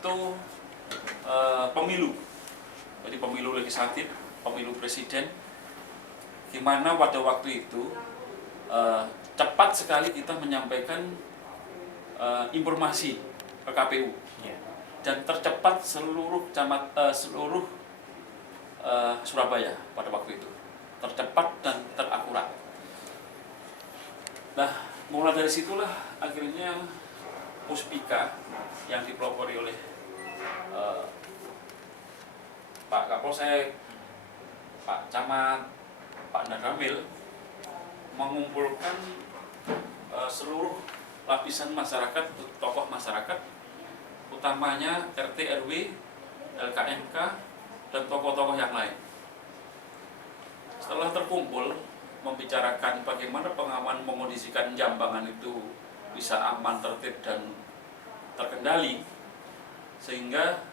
itu pemilu. Jadi pemilu legislatif, pemilu presiden, gimana pada waktu itu cepat sekali kita menyampaikan informasi ke KPU dan tercepat seluruh Surabaya pada waktu itu, tercepat dan terakurat. Nah, mulai dari situlah akhirnya Puspika yang dipelopori oleh Pak Kapolsek, Pak Camat, Pak Danramil mengumpulkan seluruh lapisan masyarakat, tokoh masyarakat, utamanya RT, RW, LKMK, dan tokoh-tokoh yang lain. Setelah terkumpul, membicarakan bagaimana pengaman mengondisikan Jambangan itu bisa aman, tertib, dan terkendali, sehingga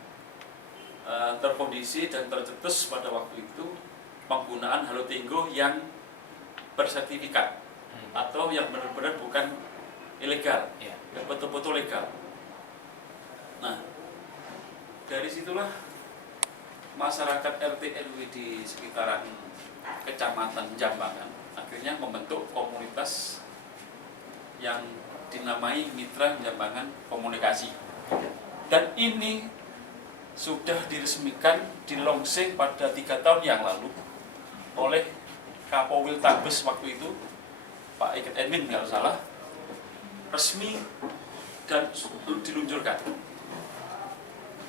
terkondisi dan tercetus pada waktu itu penggunaan halotinggo yang bersertifikat atau yang benar-benar bukan ilegal, yang betul-betul legal. Nah, dari situlah masyarakat RT RW di sekitaran Kecamatan Jambangan akhirnya membentuk komunitas yang dinamai Mitra Jambangan Komunikasi. Dan ini sudah diresmikan di Longseng pada 3 tahun yang lalu oleh Kapolwil Tabes waktu itu, Pak Iket Edwin kalau salah, resmi dan diluncurkan.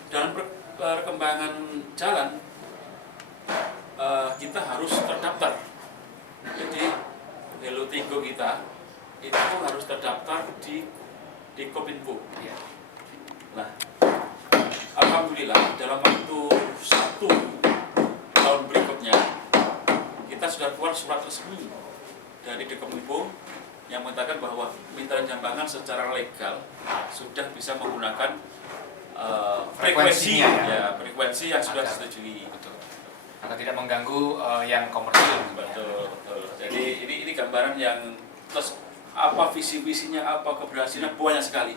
Dalam perkembangan jalan, kita harus terdaftar. Jadi halotinggo kita itu harus terdaftar di Kominfo. Nah, alhamdulillah dalam waktu 1 tahun berikutnya kita sudah keluar surat resmi dari Kominfo yang mengatakan bahwa Mitra Jambangan secara legal sudah bisa menggunakan frekuensi yang sudah disetujui. Betul. Agar tidak mengganggu yang komersil. Betul. Jadi ini gambaran yang terus apa visi-visinya, apa keberhasilan banyak sekali.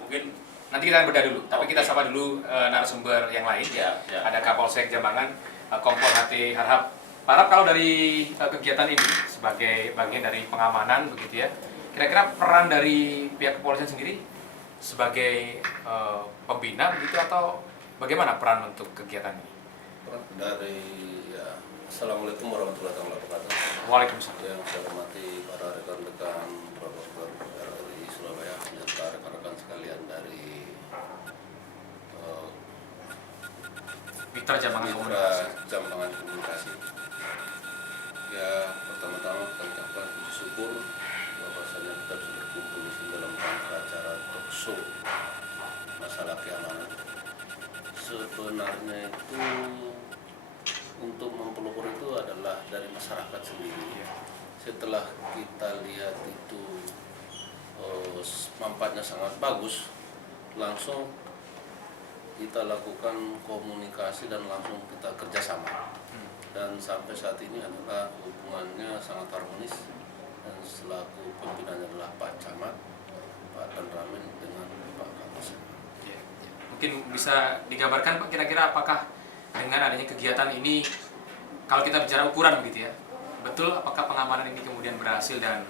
Mungkin nanti kita akan bedah dulu, tapi kita sapa dulu narasumber yang lain. Ada Kapolsek Jambangan, Kompol HT Harhab. Pak Harhab, kalau dari kegiatan ini sebagai bagian dari pengamanan begitu ya, kira-kira peran dari pihak kepolisian sendiri sebagai pembina begitu atau bagaimana peran untuk kegiatan ini? Assalamualaikum warahmatullahi wabarakatuh. Waalaikumsalam. Yang saya hormati para rekan-rekan reporter RRI Surabaya serta rekan-rekan sekalian dari Mitra Jambangan Komunikasi. Ya, pertama-tama kita ucapkan puji syukur bahwasanya kita bisa berkumpul di sini dalam rangka acara talk show masalah keamanan. Sebenarnya itu untuk mempelopor itu adalah dari masyarakat sendiri. Setelah kita lihat itu manfaatnya sangat bagus, langsung kita lakukan komunikasi dan langsung kita kerjasama. Dan sampai saat ini adalah hubungannya sangat harmonis, dan selaku pimpinannya adalah Pak Camat, Pak Danramil dengan Pak Kapolsek. Mungkin bisa digambarkan Pak, kira-kira apakah dengan adanya kegiatan ini, kalau kita bicara ukuran begitu ya, betul apakah pengamanan ini kemudian berhasil dan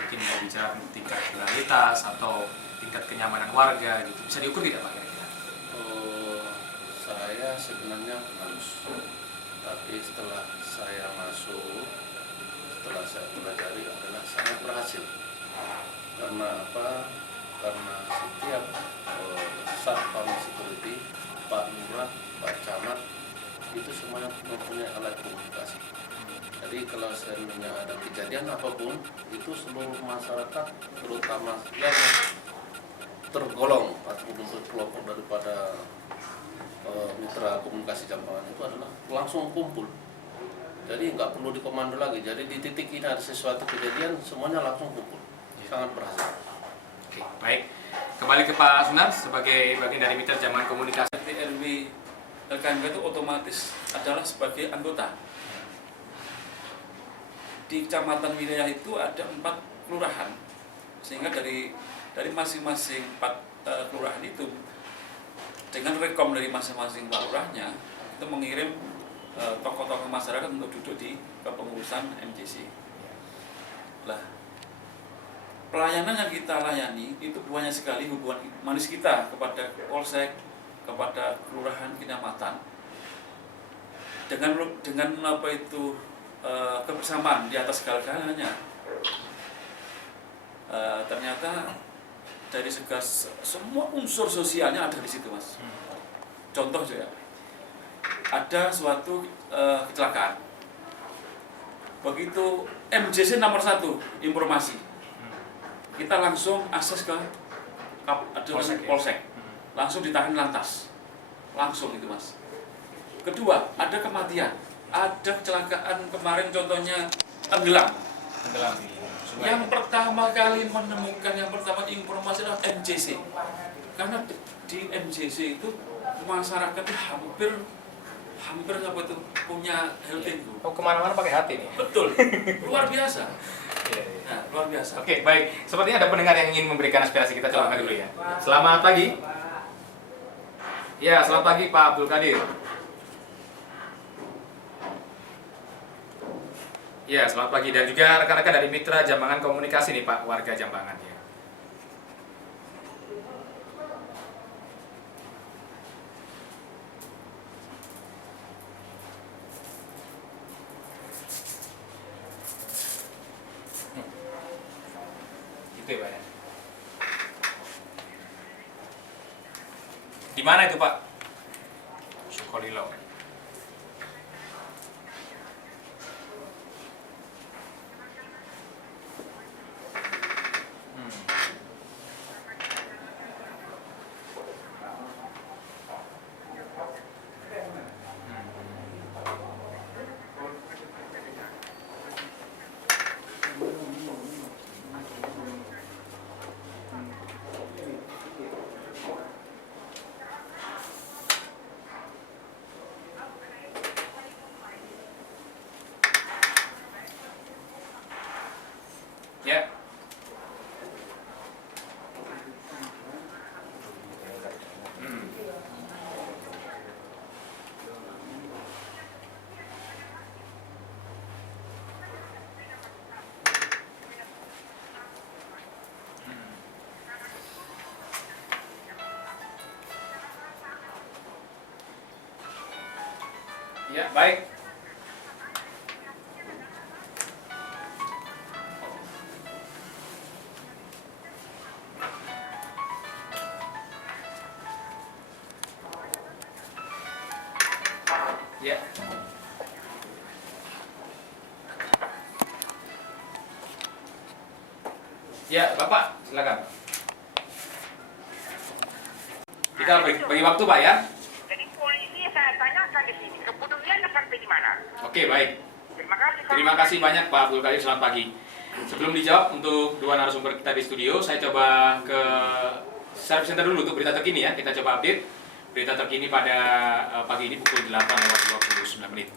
mungkin kita bicara tingkat kriminalitas atau tingkat kenyamanan warga gitu, bisa diukur tidak Pak kira-kira? Saya sebenarnya halus, tapi setelah saya masuk, setelah saya pelajari adalah sangat berhasil. Karena apa? Karena setiap satpam security, Pak Lurah, Pak Camat itu semuanya mempunyai alat komunikasi. Jadi kalau seandainya ada kejadian apapun, itu seluruh masyarakat, terutama yang tergolong atau pelopor daripada Mitra Komunikasi Jambangan itu adalah langsung kumpul. Jadi nggak perlu dikomando lagi. Jadi di titik ini ada sesuatu kejadian, semuanya langsung kumpul. Sangat berhasil. Oke, baik. Kembali ke Pak Sunar sebagai bagian dari Mitra Jambangan Komunikasi. RW LKMK itu otomatis adalah sebagai anggota. Di kecamatan wilayah itu ada 4 kelurahan, sehingga dari masing-masing 4 kelurahan itu dengan rekom dari masing-masing Pak Lurahnya itu mengirim tokoh-tokoh masyarakat untuk duduk di kepengurusan MJC. Lah, pelayanan yang kita layani itu banyak sekali hubungan manis kita kepada polsek, kepada kelurahan Kinamatan. Dengan apa itu kebersamaan di atas segala-galanya. Ternyata dari semua unsur sosialnya ada di situ, Mas. Contoh juga, ada suatu kecelakaan. Begitu MJC nomor 1 informasi, kita langsung akses ke polsek, langsung ditahan lantas, langsung itu, Mas. Kedua, ada kematian, ada kecelakaan kemarin, contohnya tenggelam. Yang pertama kali menemukan, yang pertama informasi adalah MJC, karena di MJC itu masyarakat hampir apa itu punya health itu. Oh, kemana-mana pakai hati nih. Betul, luar biasa. Nah, luar biasa. Oke, baik. Sepertinya ada pendengar yang ingin memberikan aspirasi, kita coba dulu ya. Selamat pagi. Ya, selamat pagi Pak Abdul Qadir. Ya, selamat pagi, dan juga rekan-rekan dari Mitra Jambangan Komunikasi nih Pak, warga Jambangan ya. Itu ya Pak ya. Di mana itu Pak? Sukolilo. Ya. Ya, baik. Ya. Ya, Bapak, silakan. Kita bagi waktu, Pak ya. Jadi polisi saya tanyakan di sini, kepeduliannya sampai di mana? Oke, baik. Terima kasih. Banyak Pak Abdul Qadir, selamat pagi. Sebelum dijawab untuk dua narasumber kita di studio, saya coba ke service center dulu untuk berita terkini ya. Kita coba update berita terkini pada pagi ini pukul 8:29 menit.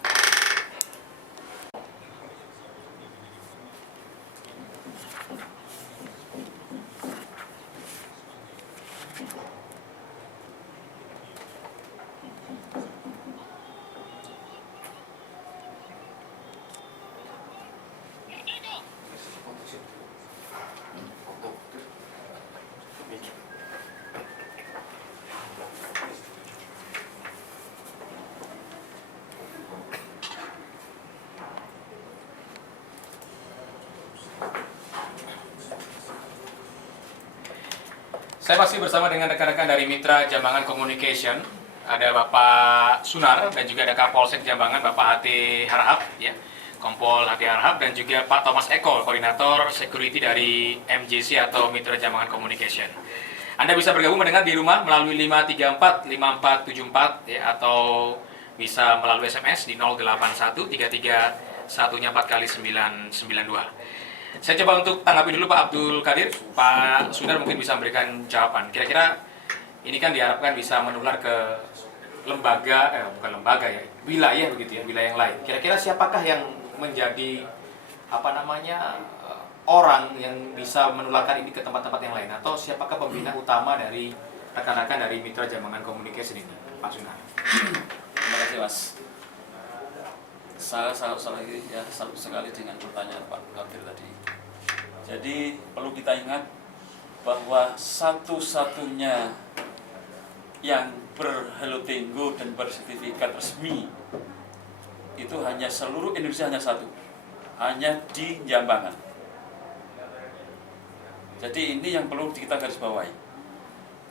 Saya masih bersama dengan rekan-rekan dari Mitra Jambangan Communication. Ada Bapak Sunar dan juga ada Kapolsek Jambangan Bapak Hati Harahap ya. Kompol Hati Harahap, dan juga Pak Thomas Eko, koordinator security dari MJC atau Mitra Jambangan Communication. Anda bisa bergabung mendengar di rumah melalui 534 5474 ya, atau bisa melalui SMS di 081 33 1-nya 4 kali 992. Saya coba untuk tanggapi dulu Pak Abdul Qadir. Pak Sunar mungkin bisa memberikan jawaban. Kira-kira ini kan diharapkan bisa menular ke lembaga, bukan lembaga ya, wilayah begitu ya, wilayah yang lain. Kira-kira siapakah yang menjadi orang yang bisa menularkan ini ke tempat-tempat yang lain, atau siapakah pembina utama dari rekan-rekan dari Mitra Jambangan Communication ini, Pak Sunar? Terima kasih Mas. Saya salut sekali dengan pertanyaan Pak Kabir tadi. Jadi perlu kita ingat bahwa satu-satunya yang berhello tenggo dan bersertifikat resmi itu hanya seluruh Indonesia hanya satu, hanya di Jambangan. Jadi ini yang perlu kita garis bawahi.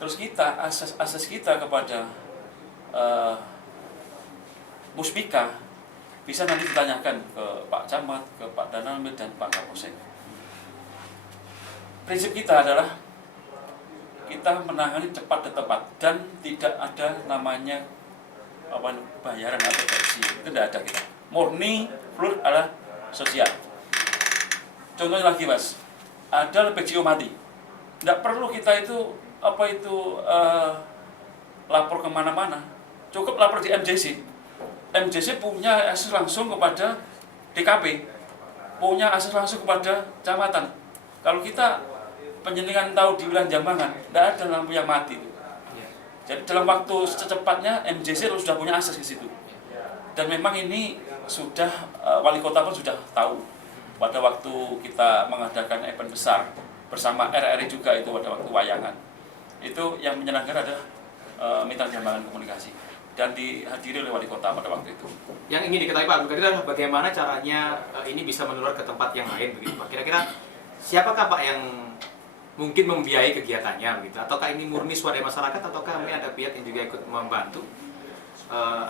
Terus kita asas kita kepada Muspika bisa nanti ditanyakan ke Pak Camat, ke Pak Danamil dan Pak Kapolsek. Prinsip kita adalah kita menangani cepat dan tepat dan tidak ada namanya bayaran atau gaji, itu tidak ada kita. Murni full adalah sosial. Contohnya lagi Mas, ada LPGO mati, tidak perlu kita itu lapor kemana-mana, cukup lapor di MJC. MJC punya akses langsung kepada DKP, punya akses langsung kepada kecamatan. Kalau kita penjenengan tahu di wilayah Jambangan, tidak ada lampu yang mati. Jadi dalam waktu secepatnya MJC sudah punya akses ke situ. Dan memang ini sudah wali kota pun sudah tahu pada waktu kita mengadakan event besar bersama RRI juga itu pada waktu wayangan. Itu yang menyelenggarakan adalah Mitra Jambangan Komunikasi dan dihadiri oleh wali kota pada waktu itu. Yang ingin diketahui Pak Abdul Qadir adalah bagaimana caranya ini bisa menular ke tempat yang lain begitu Pak. Kira-kira siapakah Pak yang mungkin membiayai kegiatannya begitu, ataukah ini murni swadaya masyarakat, ataukah mungkin ada pihak yang juga ikut membantu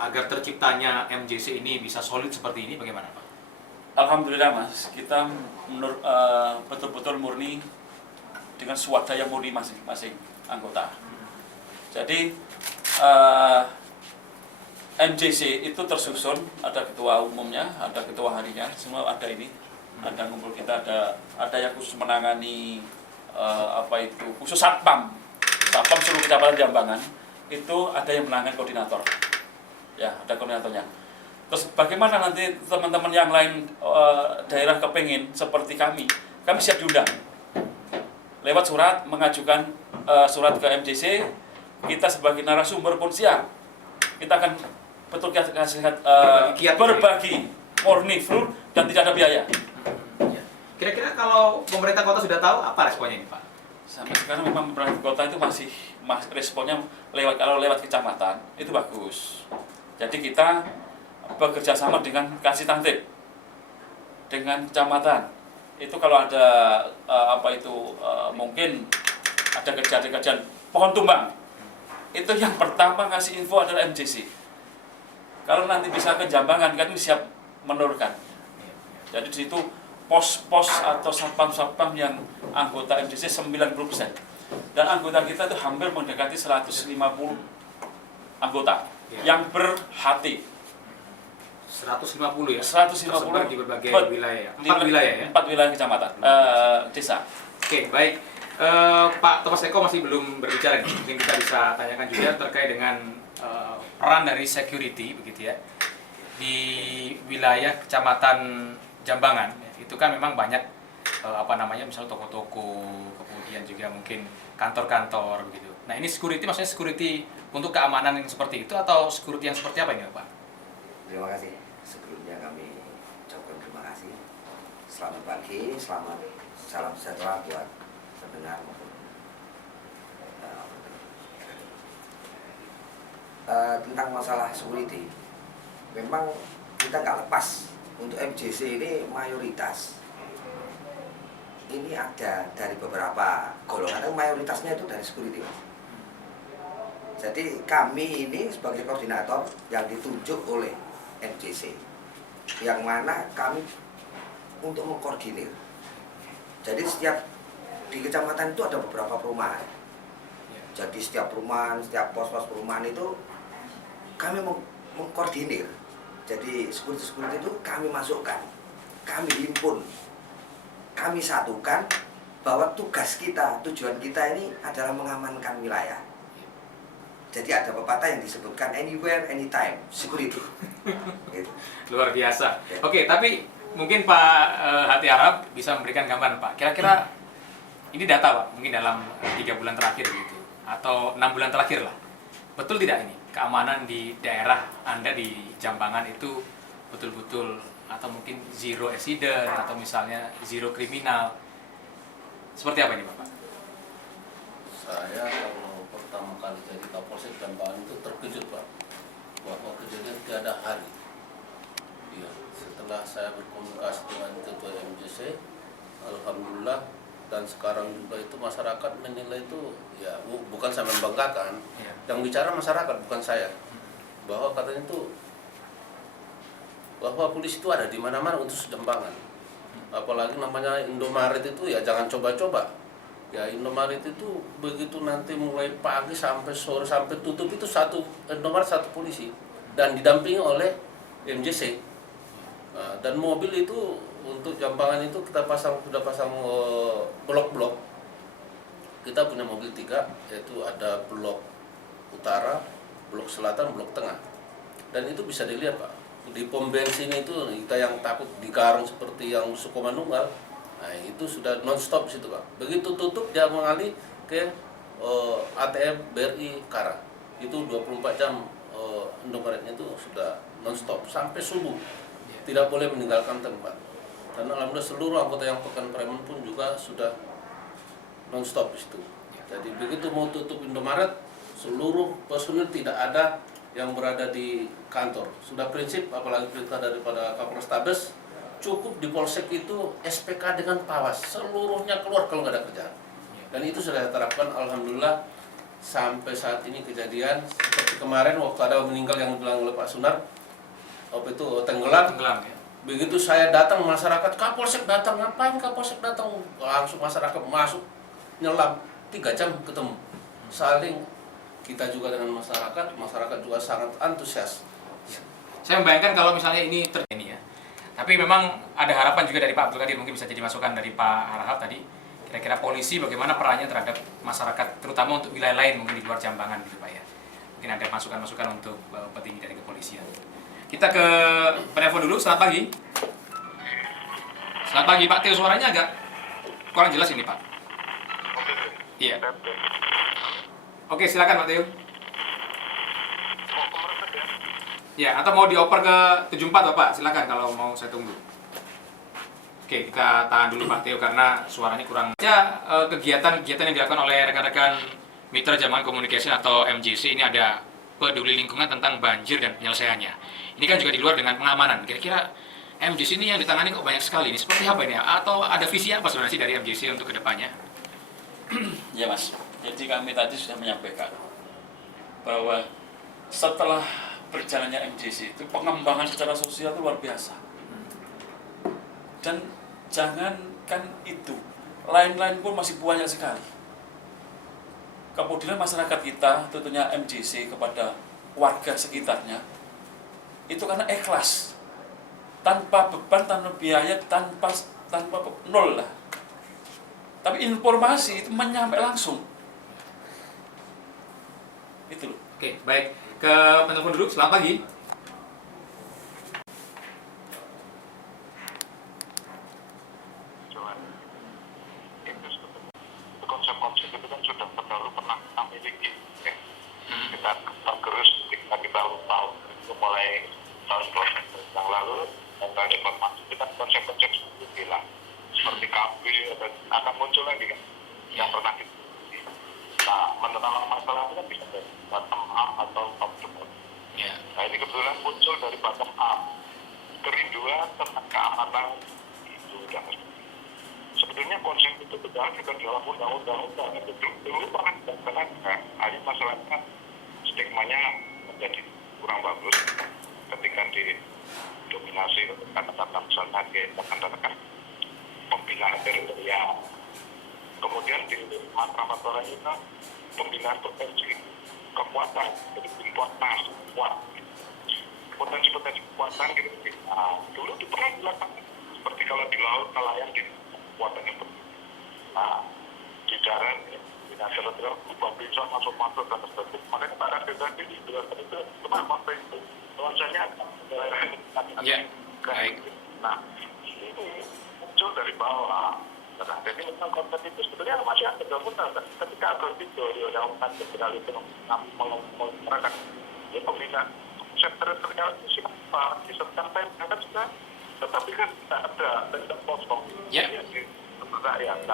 agar terciptanya MJC ini bisa solid seperti ini, bagaimana Pak? Alhamdulillah Mas, kita betul-betul murni dengan swadaya murni masing-masing anggota. Jadi MJC itu tersusun, ada ketua umumnya, ada ketua harinya, semua ada ini, ada ngumpul kita, ada yang khusus menangani khusus satpam seluruh kecamatan Jambangan itu ada yang menangani koordinator, ya ada koordinatornya. Terus bagaimana nanti teman-teman yang lain daerah kepingin seperti kami siap diundang lewat surat, mengajukan surat ke MJC, kita sebagai narasumber pun siap, kita akan betul kasih berbagi murni full dan tidak ada biaya. Kira-kira kalau pemerintah kota sudah tahu, apa responnya ini Pak? Sampai sekarang memang pemerintah kota itu masih responnya lewat kecamatan itu bagus. Jadi kita bekerja sama dengan kasih tantip dengan kecamatan. Itu kalau ada mungkin ada kejadian pohon tumbang, itu yang pertama ngasih info adalah MJC. Kalau nanti bisa ke Jambangan, kami siap menurunkan. Jadi di situ pos-pos atau satpam-satpam yang anggota MJC 90%. Dan anggota kita itu hampir mendekati 150 anggota yang berhati. 150 ya? 150 Tersebar di berbagai wilayah. 4 wilayah ya? 4 wilayah kecamatan, desa. Oke, baik. Pak Thomas Eko masih belum berbicara nih. Mungkin kita bisa tanyakan juga terkait dengan peran dari security begitu ya. Di wilayah kecamatan Jambangan itu kan memang banyak misalnya toko-toko, kemudian juga mungkin kantor-kantor begitu. Nah, ini security maksudnya security untuk keamanan yang seperti itu atau security yang seperti apa ini Pak? Terima kasih. Sebelumnya kami ucapkan terima kasih. Selamat pagi, salam sejahtera buat pendengar maupun tentang masalah security. Memang kita nggak lepas untuk MJC ini mayoritas. Ini ada dari beberapa golongan, tapi mayoritasnya itu dari security. Jadi kami ini sebagai koordinator yang ditunjuk oleh MJC, yang mana kami untuk mengkoordinir. Jadi setiap di kecamatan itu ada beberapa perumahan. Jadi setiap perumahan, setiap pos-pos perumahan itu kami mengkoordinir. Jadi security itu kami masukkan, kami himpun, kami satukan bahwa tugas kita, tujuan kita ini adalah mengamankan wilayah. Jadi ada pepatah yang disebutkan anywhere, anytime, security. Gitu. Luar biasa. Oke, tapi mungkin Pak Hati Arab bisa memberikan gambaran Pak. Kira-kira ini data Pak, mungkin dalam 3 bulan terakhir gitu. atau 6 bulan terakhir lah. Betul tidak ini keamanan di daerah Anda di Jambangan itu betul-betul atau mungkin zero accident atau misalnya zero kriminal? Seperti apa ini Bapak? Saya kalau pertama kali jadi Kapolsek Jambangan itu terkejut Pak, bahwa kejadian tiada hari. Ya, setelah saya berkomunikasi dengan Ketua MJC, alhamdulillah, dan sekarang juga itu masyarakat menilai itu ya bukan saya membanggakan, yang bicara masyarakat bukan saya, bahwa katanya itu bahwa polisi itu ada di mana-mana untuk Jambangan. Apalagi namanya Indomaret itu ya jangan coba-coba. Ya Indomaret itu begitu nanti mulai pagi sampai sore sampai tutup itu satu Indomaret satu polisi dan didampingi oleh MJC. Nah, dan mobil itu untuk Jambangan itu kita sudah pasang blok-blok. Kita punya mobil 3, yaitu ada blok utara, blok selatan, blok tengah. Dan itu bisa dilihat Pak, di pom bensin itu kita yang takut digarung seperti yang Sukomanunggal, nah itu sudah non-stop situ Pak. Begitu tutup dia mengalih ke ATM BRI Kara. Itu 24 jam Indomaretnya itu sudah non-stop sampai subuh. Tidak boleh meninggalkan tempat. Dan alhamdulillah seluruh anggota yang Pekan Preman pun juga sudah non-stop di situ. Jadi begitu mau tutup Indomaret, seluruh personil tidak ada yang berada di kantor. Sudah prinsip, apalagi perintah daripada Kapolrestabes, cukup di Polsek itu SPK dengan PAWAS, seluruhnya keluar kalau nggak ada kerjaan. Dan itu sudah saya terapkan, alhamdulillah sampai saat ini kejadian seperti kemarin waktu ada meninggal yang bilang oleh Pak Sunar, apa itu tenggelam ya. Begitu saya datang masyarakat, Kapolsek datang, ngapain Kapolsek datang? Langsung masyarakat masuk nyelam 3 jam ketemu, saling kita juga dengan masyarakat juga sangat antusias. Saya membayangkan kalau misalnya ini terjadi ya. Tapi memang ada harapan juga dari Pak Abdul Qadir, mungkin bisa jadi masukan dari Pak Harahap tadi. Kira-kira polisi bagaimana perannya terhadap masyarakat, terutama untuk wilayah lain mungkin di luar Jambangan gitu Pak ya. Mungkin ada masukan-masukan untuk petinggi dari kepolisian. Kita ke penelpon dulu, selamat pagi. Selamat pagi Pak Teo, suaranya agak kurang jelas ini Pak. Iya. Oke, silakan Pak Teo. Ya, atau mau dioper ke 74 Bapak, silakan kalau mau saya tunggu. Oke, kita tahan dulu Pak Teo karena suaranya kurang. Ya, kegiatan-kegiatan yang dilakukan oleh rekan-rekan Mitra Jambangan Communication atau MJC ini ada peduli lingkungan tentang banjir dan penyelesaiannya. Ini kan juga di luar dengan pengamanan. Kira-kira MJC ini yang ditangani kok banyak sekali. Ini seperti apa ini? Atau ada visi apa sebenarnya sih dari MJC untuk kedepannya? Ya Mas, jadi kami tadi sudah menyampaikan bahwa setelah berjalannya MJC itu pengembangan secara sosial itu luar biasa. Dan jangankan itu, lain-lain pun masih banyak sekali. Kemudian masyarakat kita, tentunya MJC kepada warga sekitarnya, itu karena ikhlas, tanpa beban, tanpa biaya, tanpa nol lah. Tapi informasi itu menyampai langsung. Itu loh. Oke, baik. Ke penelpon dulu, selamat pagi. Konsep-konsep itu kan sudah pernah kita miliki ya. Kita tergerus ketika kita tahu itu mulai tahun 2000 yang lalu ada reformasi kita konsep-konsep itu bilang seperti KB akan muncul lagi kan yang pernah kita. Nah, menentukan masalah itu kan bisa dari bottom up atau top to bottom. Nah, ini kebetulan muncul dari bottom up, kerinduan tentang keamanan itu dan sebetulnya konsep itu berjalan juga dalam undang-undang itu dulu bahkan dilaksanakan, hanya masalahnya stigmanya menjadi kurang bagus ketika didominasi kata-kata misalnya kata-kata pembinaan teritorial. Kemudian di matra-matra itu pembinaan potensi kekuatan, jadi kekuatan kuat, potensi kekuatan gitu. Nah, dulu itu pernah dilakukan seperti kalau di laut nelayan gitu kekuatan yang penting. Nah, di darat bina teritorial berubah bisa masuk dan sebagainya. Makanya Pak Raden tadi di darat itu kenapa itu tulisannya Ya, baik. Nah, ini muncul dari bawah. Dan ini tentang konten itu sebetulnya masih ada undang ketika begitu yang federal itu menggunakan ya pembinaan konsep teritorial itu siapa disertakan kan sudah, tetapi kan tidak ada tidak kosong Ya. di rakyat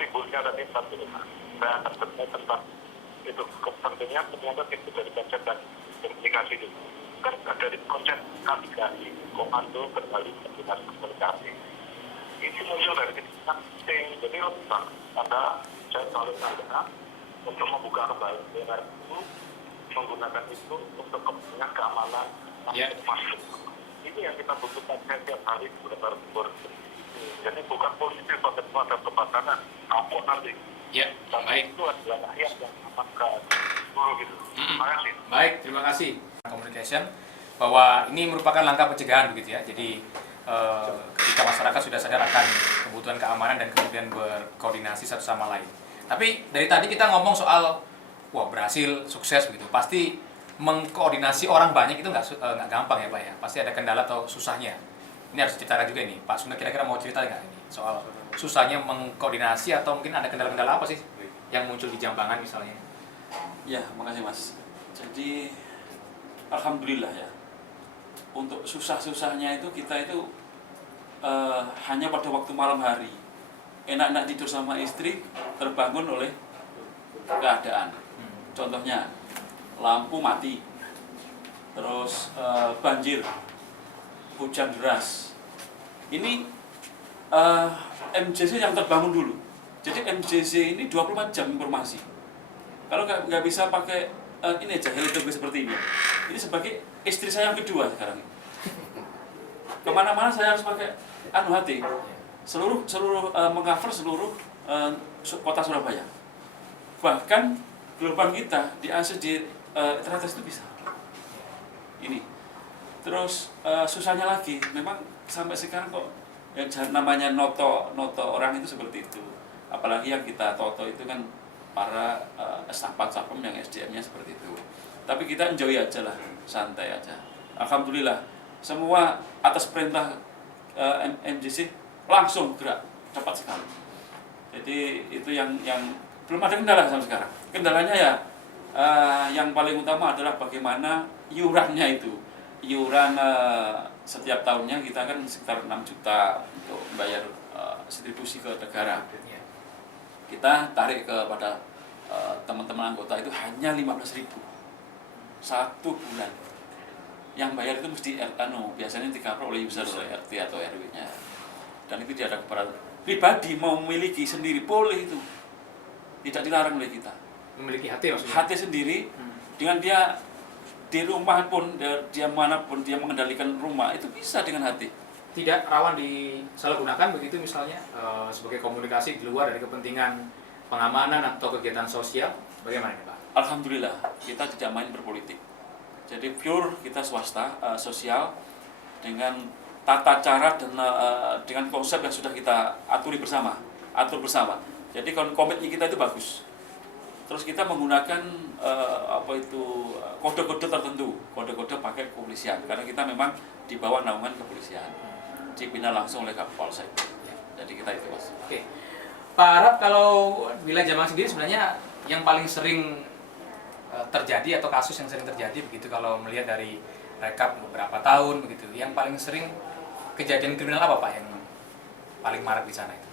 timbulnya tadi satu saya akan bertanya tentang itu kepentingan ternyata itu dari konsep dan komunikasi itu kan dari konsep navigasi komando kendali koordinasi komunikasi ini muncul dari kita penting jadi anda saya selalu mengatakan untuk membuka kembali daerah itu menggunakan itu untuk kepentingan keamanan masuk ini yang kita butuhkan setiap hari benar-benar jadi bukan positif pada kebatasan kapok nanti Ya, baik. itu adalah rakyat yang amankan dulu gitu. Terima kasih. Baik, terima kasih. Communication bahwa ini merupakan langkah pencegahan begitu ya. Jadi ketika masyarakat sudah sadar akan kebutuhan keamanan dan kemudian berkoordinasi satu sama lain. Tapi dari tadi kita ngomong soal wah berhasil, sukses begitu. Pasti mengkoordinasi orang banyak itu nggak gampang ya Pak ya. Pasti ada kendala atau susahnya. Ini harus diceritakan juga ini. Pak Sunda kira-kira mau cerita nggak ini soal susahnya mengkoordinasi atau mungkin ada kendala-kendala apa sih yang muncul di Jambangan misalnya? Ya, makasih Mas. Jadi alhamdulillah ya. Untuk susah-susahnya itu kita itu hanya pada waktu malam hari. Enak-enak tidur sama istri terbangun oleh keadaan. Contohnya lampu mati. Terus banjir. Hujan deras. Ini MJC yang terbangun dulu. Jadi MJC ini 24 jam informasi. Kalau nggak bisa pakai ini aja helikopter seperti ini. Ini sebagai istri saya yang kedua sekarang. Kemana-mana saya harus pakai HT. Seluruh mengcover seluruh kota Surabaya. Bahkan gelombang kita di AC di teratas itu bisa. Ini. Terus susahnya lagi, memang sampai sekarang kok yang namanya noto orang itu seperti itu. Apalagi yang kita toto itu kan para sapam yang SDM-nya seperti itu. Tapi kita enjoy aja lah, santai aja. Alhamdulillah, semua atas perintah MJC langsung gerak cepat sekali. Jadi itu yang belum ada kendala sampai sekarang. Kendalanya ya yang paling utama adalah bagaimana iurannya itu. Iuran setiap tahunnya kita kan sekitar 6 juta untuk membayar distribusi ke negara. Kita tarik kepada teman-teman anggota itu hanya 15.000 satu bulan. Yang bayar itu mesti biasanya di-cover oleh user oleh RT atau RW-nya. Dan itu dia ada kepada pribadi mau memiliki sendiri boleh itu. Tidak dilarang oleh kita. Memiliki HT maksudnya? HT sendiri dengan dia di rumah pun, dia manapun dia mengendalikan rumah itu bisa dengan HT. Tidak rawan disalahgunakan begitu misalnya sebagai komunikasi di luar dari kepentingan pengamanan atau kegiatan sosial, bagaimana Pak? Alhamdulillah kita tidak main berpolitik. Jadi pure kita swasta sosial dengan tata cara dan dengan konsep yang sudah kita atur bersama. Jadi komitmen kita itu bagus. Terus kita menggunakan kode-kode tertentu, kode-kode pakai kepolisian karena kita memang di bawah naungan kepolisian, dibina langsung oleh Kapolsek. Jadi kita itu Mas. Oke, Pak Arap, kalau wilayah Jambangan sendiri sebenarnya yang paling sering terjadi atau kasus yang sering terjadi begitu kalau melihat dari rekap beberapa tahun begitu, yang paling sering kejadian kriminal apa Pak yang paling marak di sana itu?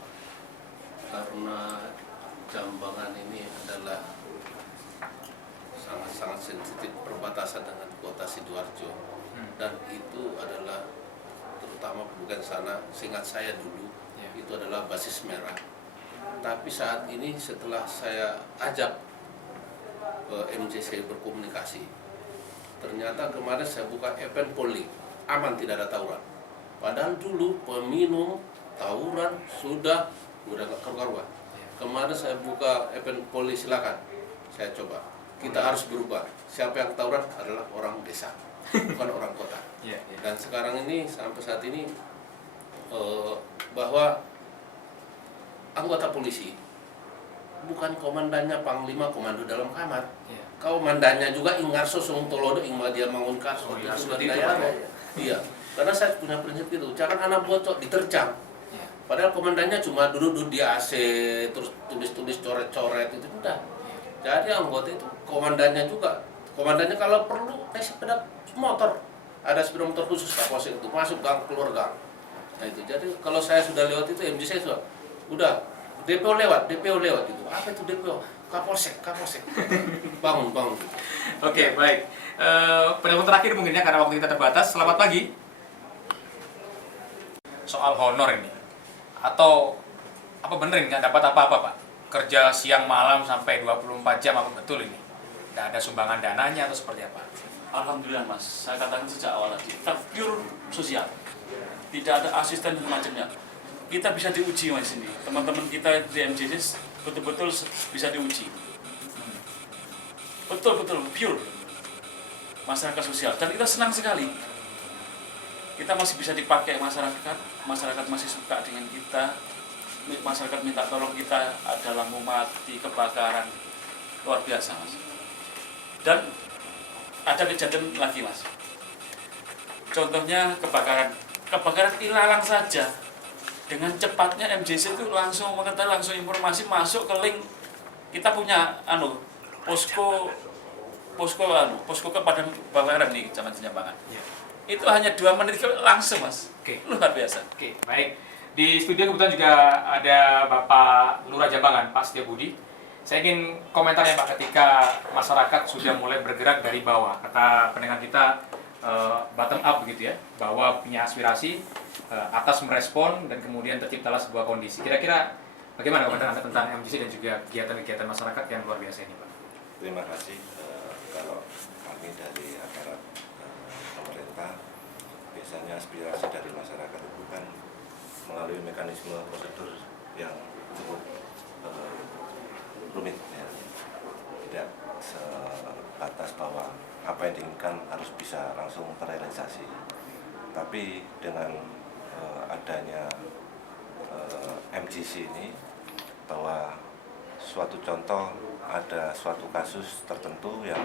Karena Jambangan ini adalah sangat-sangat sensitif perbatasan dengan kota Sidoarjo dan itu adalah terutama bukan sana, seingat saya dulu itu adalah basis merah. Tapi saat ini setelah saya ajak MJC berkomunikasi, ternyata kemarin saya buka event poli, aman tidak ada tawuran. Padahal dulu peminum tawuran sudah nggak karuan. Kemarin saya buka event poli, silakan saya coba. Kita harus berubah. Siapa yang tawuran adalah orang desa, bukan orang kota. Dan sekarang ini sampai saat ini bahwa anggota polisi bukan komandannya panglima komando dalam kamar. Komandannya juga Ingarso Sungtolodo Ingmadia Mangunkarso. Itu sudah tidak ada. Iya. Karena saya punya prinsip itu, jangan anak bocok diterjang. Padahal komandannya cuma duduk-duduk di AC, terus tulis-tulis coret-coret itu udah. Jadi anggota itu komandannya juga, komandannya kalau perlu naik sepeda motor, ada sepeda motor khusus Kapolsek itu masuk gang keluar gang. Nah itu jadi kalau saya sudah lewat itu MJ saya sudah udah DPO lewat gitu. Apa itu DPO? Kapolsek. Bangun. Oke, baik. Penelpon terakhir mungkin ya karena waktu kita terbatas. Selamat pagi. Soal honor ini, atau apa bener nggak dapat apa-apa Pak? Kerja siang malam sampai 24 jam, apa betul ini? Nggak ada sumbangan dananya atau seperti apa? Alhamdulillah Mas, saya katakan sejak awal tadi, kita pure sosial, tidak ada asisten dan macamnya. Kita bisa diuji Mas ini, teman-teman kita di MJC betul-betul bisa diuji. Betul-betul pure masyarakat sosial, dan kita senang sekali. Kita masih bisa dipakai masyarakat masih suka dengan kita, masyarakat minta tolong kita, ada lampu mati, kebakaran, luar biasa Mas. Dan ada kejadian lagi Mas, contohnya kebakaran ilalang saja, dengan cepatnya MJC itu langsung mengetahui, langsung informasi masuk ke link, kita punya posko kepadatan kebakaran di Kecamatan Jambangan. Itu hanya 2 menit langsung Mas. Oke. Luar biasa. Oke, baik. Di studio kebetulan juga ada Bapak Lurah Jambangan, Pak Setiabudi. Saya ingin komentarnya Pak ketika masyarakat sudah mulai bergerak dari bawah. Kata pendengar kita bottom up begitu ya, bahwa punya aspirasi, atas merespon dan kemudian terciptalah sebuah kondisi. Kira-kira bagaimana komentar Anda tentang MJC dan juga kegiatan-kegiatan masyarakat yang luar biasa ini Pak? Terima kasih. Kalau kami dari aparat pemerintah, biasanya aspirasi dari masyarakat itu kan melalui mekanisme prosedur yang cukup rumit ya. Tidak sebatas bahwa apa yang diinginkan harus bisa langsung terrealisasi. Tapi dengan adanya MJC ini, bahwa suatu contoh ada suatu kasus tertentu yang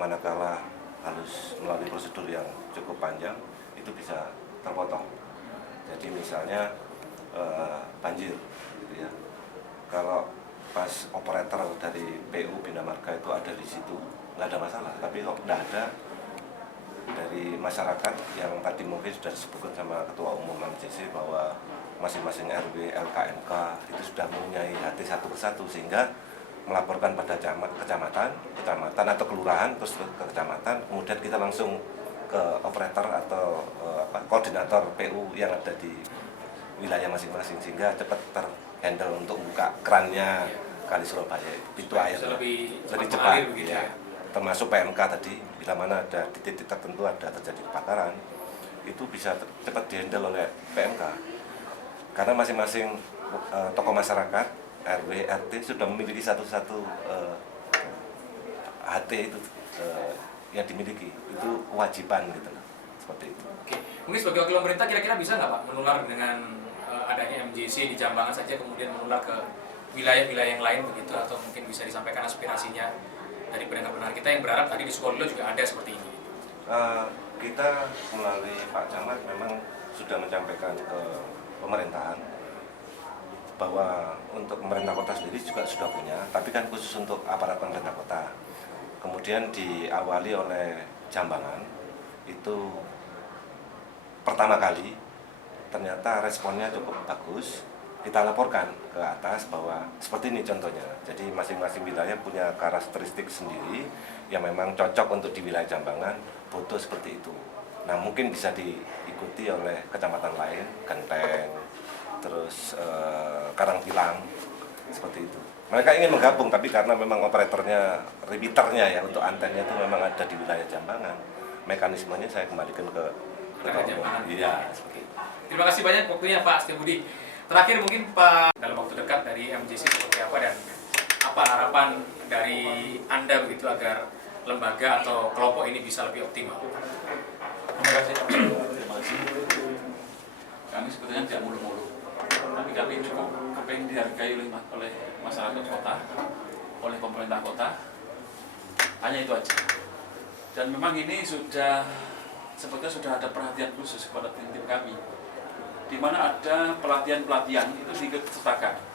manakala harus melalui prosedur yang cukup panjang itu bisa terpotong. Jadi misalnya banjir gitu ya. Kalau pas operator dari PU Bina Marga itu ada di situ, nggak ada masalah. Tapi kok nggak ada dari masyarakat yang tadi mungkin sudah disebutkan sama Ketua Umum MJC bahwa masing-masing RW, LKMK itu sudah mempunyai hati satu persatu, sehingga melaporkan pada kecamatan atau kelurahan, terus ke kecamatan, kemudian kita langsung ke operator atau koordinator PU yang ada di wilayah masing-masing, sehingga cepat terhandle untuk buka kerannya Kali Surabaya, pintu air lebih cepat begitu ya. Termasuk PMK tadi, bila mana ada di titik tertentu ada terjadi kebakaran, itu bisa cepat dihandle oleh PMK. Karena masing-masing tokoh masyarakat, RW, RT sudah memiliki satu-satu HT itu yang dimiliki, itu kewajiban gitu loh, seperti itu. Oke, mungkin sebagai wakil pemerintah kira-kira bisa nggak Pak menular dengan adanya MJC di Jambangan saja kemudian menular ke wilayah-wilayah yang lain begitu, atau mungkin bisa disampaikan aspirasinya dari pendengar-pendengar kita yang berharap tadi di Sukolilo juga ada seperti ini? Kita melalui Pak Camat memang sudah menyampaikan ke pemerintahan bahwa untuk pemerintah kota sendiri juga sudah punya, tapi kan khusus untuk aparat pemerintah kota. Kemudian diawali oleh Jambangan, itu pertama kali ternyata responnya cukup bagus. Kita laporkan ke atas bahwa seperti ini contohnya. Jadi masing-masing wilayah punya karakteristik sendiri yang memang cocok untuk di wilayah Jambangan, butuh seperti itu. Nah mungkin bisa diikuti oleh kecamatan lain, Genteng, terus Karangpilang, seperti itu. Mereka ingin menggabung, tapi karena memang operatornya, repeaternya ya untuk antennya itu memang ada di wilayah Jambangan, mekanismenya saya kembalikan ke Jambangan. Iya. Terima kasih banyak waktunya Pak Setiabudi. Terakhir mungkin Pak, dalam waktu dekat dari MJC seperti apa dan apa harapan dari Anda begitu agar lembaga atau kelompok ini bisa lebih optimal? Terima kasih. Kami sebetulnya tidak mulu-mulu, tapi kami cukup kepengen dihargai oleh masyarakat kota, oleh pemerintah kota. Hanya itu aja. Dan memang ini sebetulnya sudah ada perhatian khusus kepada tim-tim kami di mana ada pelatihan-pelatihan itu diikutsertakan.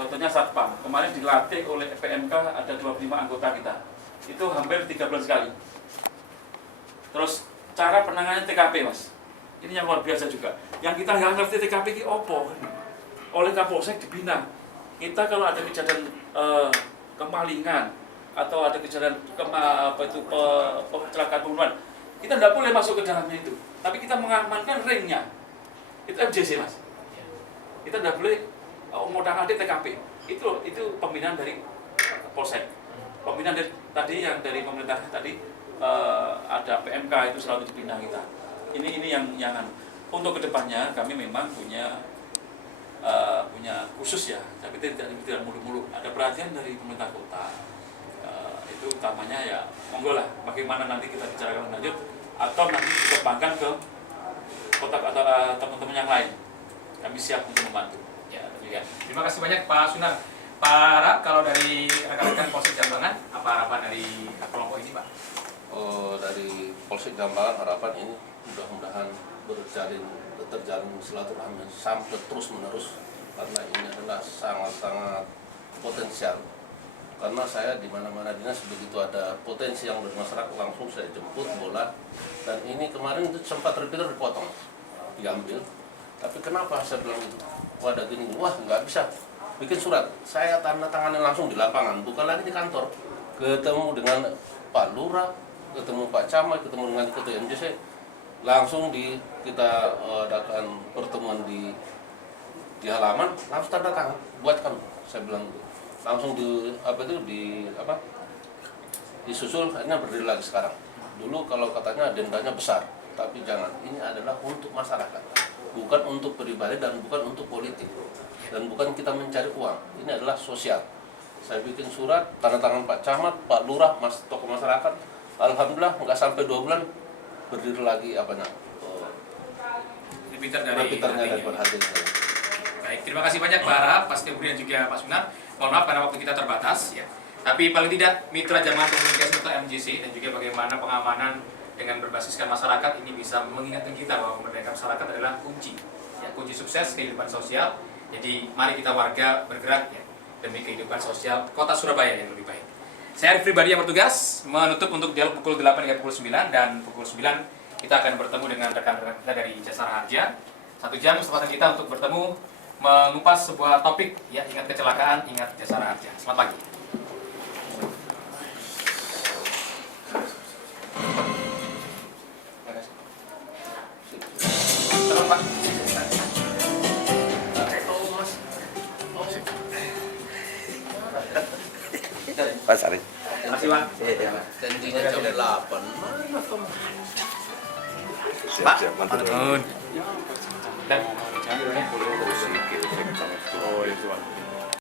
Contohnya Satpam, kemarin dilatih oleh PMK ada 25 anggota kita. Itu hampir 3 bulan sekali. Terus cara penanganan TKP, Mas. Ini yang luar biasa juga. Yang kita nggak ngerti TKP ini opo. Oleh Kapolsek dibina. Kita kalau ada kejadian kemalingan atau ada kejadian kecelakaan pembunuhan, kita tidak boleh masuk ke dalamnya itu. Tapi kita mengamankan ringnya. Itu MJC, Mas. Kita tidak boleh mengutak-atik TKP. Itu pembinaan dari Polsek. Pembinaan dari dari pemerintah tadi ada PMK itu selalu dibina kita. Ini yang untuk kedepannya kami memang punya khusus ya, tapi tidak mulu-mulu. Ada perhatian dari pemerintah kota. Itu utamanya ya monggo lah. Bagaimana nanti kita bicarakan lanjut atau nanti dikembangkan ke kota atau teman-teman yang lain. Kami siap untuk membantu. Ya, demikian. Terima kasih banyak Pak Sunar. Pak Harap, kalau dari rekan-rekan Polsek Jambangan, apa harapan dari kelompok ini, Pak? Dari Polsek Jambangan harapan ini mudah-mudahan terjalin silaturahmi sampai terus menerus, karena ini adalah sangat-sangat potensial. Karena saya di mana-mana dinas begitu ada potensi yang dari masyarakat langsung saya jemput bola, dan ini kemarin itu sempat terpikir dipotong, diambil. Tapi kenapa saya bilang itu? Wah, ada gini, wah nggak bisa. Bikin surat, saya tanda tanganin langsung di lapangan, bukan lagi di kantor. Ketemu dengan Pak Lurah, ketemu Pak Camat, ketemu dengan Ketua MJC, langsung kita adakan pertemuan di halaman, langsung tanda tangan, buatkan. Saya bilang langsung disusul, akhirnya berdiri lagi sekarang. Dulu kalau katanya dendanya besar, tapi jangan. Ini adalah untuk masyarakat, bukan untuk pribadi dan bukan untuk politik. Dan bukan kita mencari uang, ini adalah sosial. Saya bikin surat, tanda tangan Pak Camat, Pak Lurah, tokoh masyarakat. Alhamdulillah nggak sampai 2 bulan berdiri lagi Repeaternya dan berhadirnya. Baik, terima kasih banyak Pak Harap, Pak kemudian juga Pak Sunar. Mohon maaf karena waktu kita terbatas ya. Tapi paling tidak mitra Jambangan Komunikasi atau MJC dan juga bagaimana pengamanan dengan berbasiskan masyarakat ini bisa mengingatkan kita bahwa pemberdayaan masyarakat adalah kunci. Ya, kunci sukses kehidupan sosial. Jadi mari kita warga bergerak ya, demi kehidupan sosial Kota Surabaya yang lebih baik. Saya Arif pribadi yang bertugas menutup untuk dialog pukul 8 hingga pukul 9, dan pukul 9 kita akan bertemu dengan rekan-rekan kita dari Jasara Harja. 1 jam kesempatan kita untuk bertemu mengupas sebuah topik ya, ingat kecelakaan, ingat Jasara Harja. Selamat pagi. Selamat Pak. Pak Sari. Terima kasih Pak. Janjinya jam 8, mana kamu? Pak, mantap. dan Oh, itu